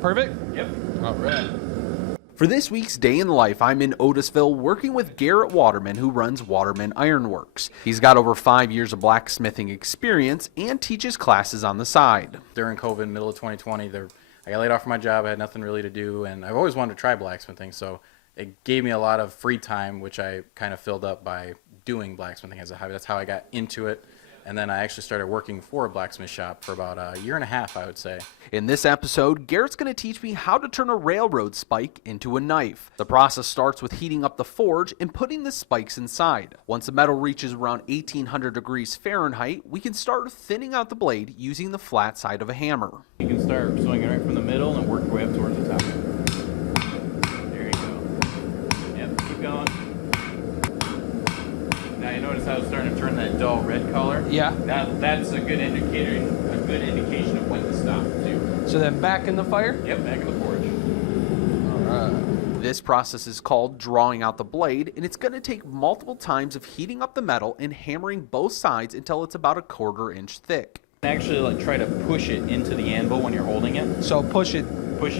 Perfect? Yep. All right. For this week's Day in Life, I'm in Otisville working with Garrett Waterman, who runs Waterman Ironworks. He's got over 5 years of blacksmithing experience and teaches classes on the side. During COVID, middle of 2020, I got laid off from my job. I had nothing really to do, and I've always wanted to try blacksmithing, so it gave me a lot of free time, which I kind of filled up by doing blacksmithing as a hobby. That's how I got into it. And then I actually started working for a blacksmith shop for about a year and a half, I would say. In this episode, Garrett's going to teach me how to turn a railroad spike into a knife. The process starts with heating up the forge and putting the spikes inside. Once the metal reaches around 1800 degrees Fahrenheit, we can start thinning out the blade using the flat side of a hammer. You can start swinging right from the middle and work your way up towards the top. There you go. Yep, keep going. Now you notice how it's starting to turn that dull red color? Yeah. That's a good indication of when to stop too. So then back in the fire? Yep, back in the forge. All right. This process is called drawing out the blade, and it's going to take multiple times of heating up the metal and hammering both sides until it's about a 1/4 inch thick. Actually, try to push it into the anvil when you're holding it. So pushing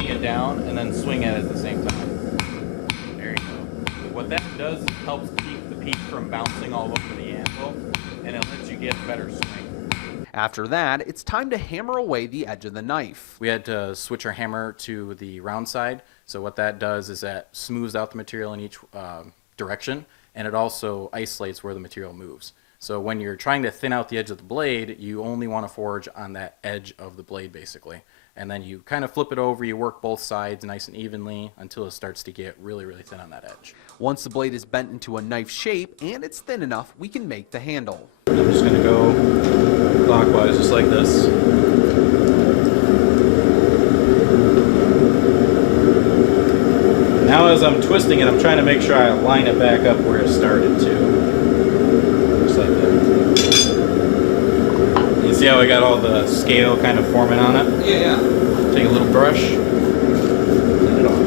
it down and then swing at it at the same time. There you go. What that does is helps keep the piece from bouncing all over the anvil, and it lets you get a better swing. After that, it's time to hammer away the edge of the knife. We had to switch our hammer to the round side. So what that does is that smooths out the material in each direction, and it also isolates where the material moves. So when you're trying to thin out the edge of the blade, you only want to forge on that edge of the blade basically. And then you kind of flip it over, you work both sides nice and evenly until it starts to get really, really thin on that edge. Once the blade is bent into a knife shape and it's thin enough, we can make the handle. I'm just going to go clockwise just like this. Now as I'm twisting it, I'm trying to make sure I line it back up where it started to. Just like that. You see how I got all the scale kind of forming on it? Yeah. Take a little brush, clean it off.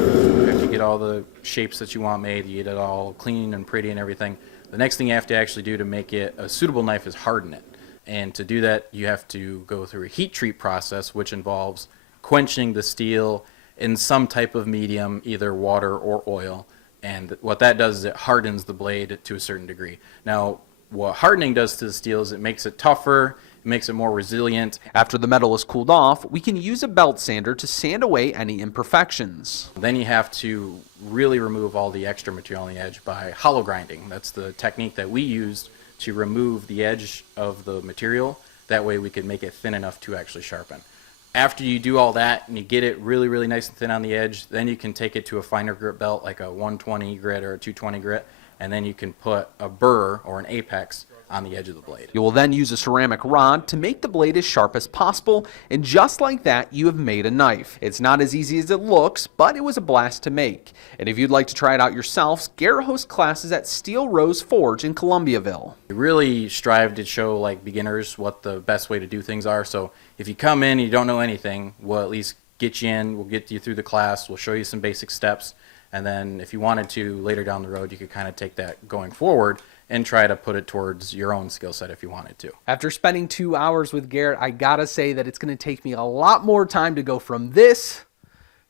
After you get all the shapes that you want made, you get it all clean and pretty and everything, the next thing you have to actually do to make it a suitable knife is harden it. And to do that, you have to go through a heat treat process, which involves quenching the steel in some type of medium, either water or oil. And what that does is it hardens the blade to a certain degree. Now, what hardening does to the steel is it makes it tougher, it makes it more resilient. After the metal is cooled off, we can use a belt sander to sand away any imperfections. Then you have to really remove all the extra material on the edge by hollow grinding. That's the technique that we used to remove the edge of the material. That way we could make it thin enough to actually sharpen. After you do all that and you get it really, really nice and thin on the edge, then you can take it to a finer grit belt like a 120 grit or a 220 grit, and then you can put a burr or an apex on the edge of the blade. You will then use a ceramic rod to make the blade as sharp as possible, and just like that, you have made a knife. It's not as easy as it looks, but it was a blast to make. And if you'd like to try it out yourselves, Garrett hosts classes at Steel Rose Forge in Columbiaville. We really strive to show like beginners what the best way to do things are. So if you come in and you don't know anything, we'll at least get you in, we'll get you through the class, we'll show you some basic steps, and then if you wanted to later down the road, you could kind of take that going forward and try to put it towards your own skill set if you wanted to. After spending 2 hours with Garrett, I gotta say that it's gonna take me a lot more time to go from this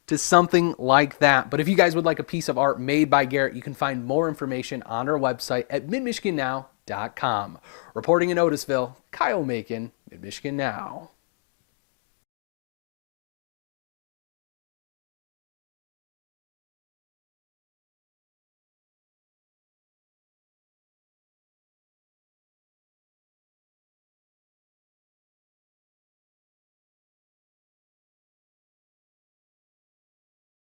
to something like that. But if you guys would like a piece of art made by Garrett, you can find more information on our website at Mid-MichiganNow.com. Reporting in Otisville, Kyle Macon, Mid-Michigan Now.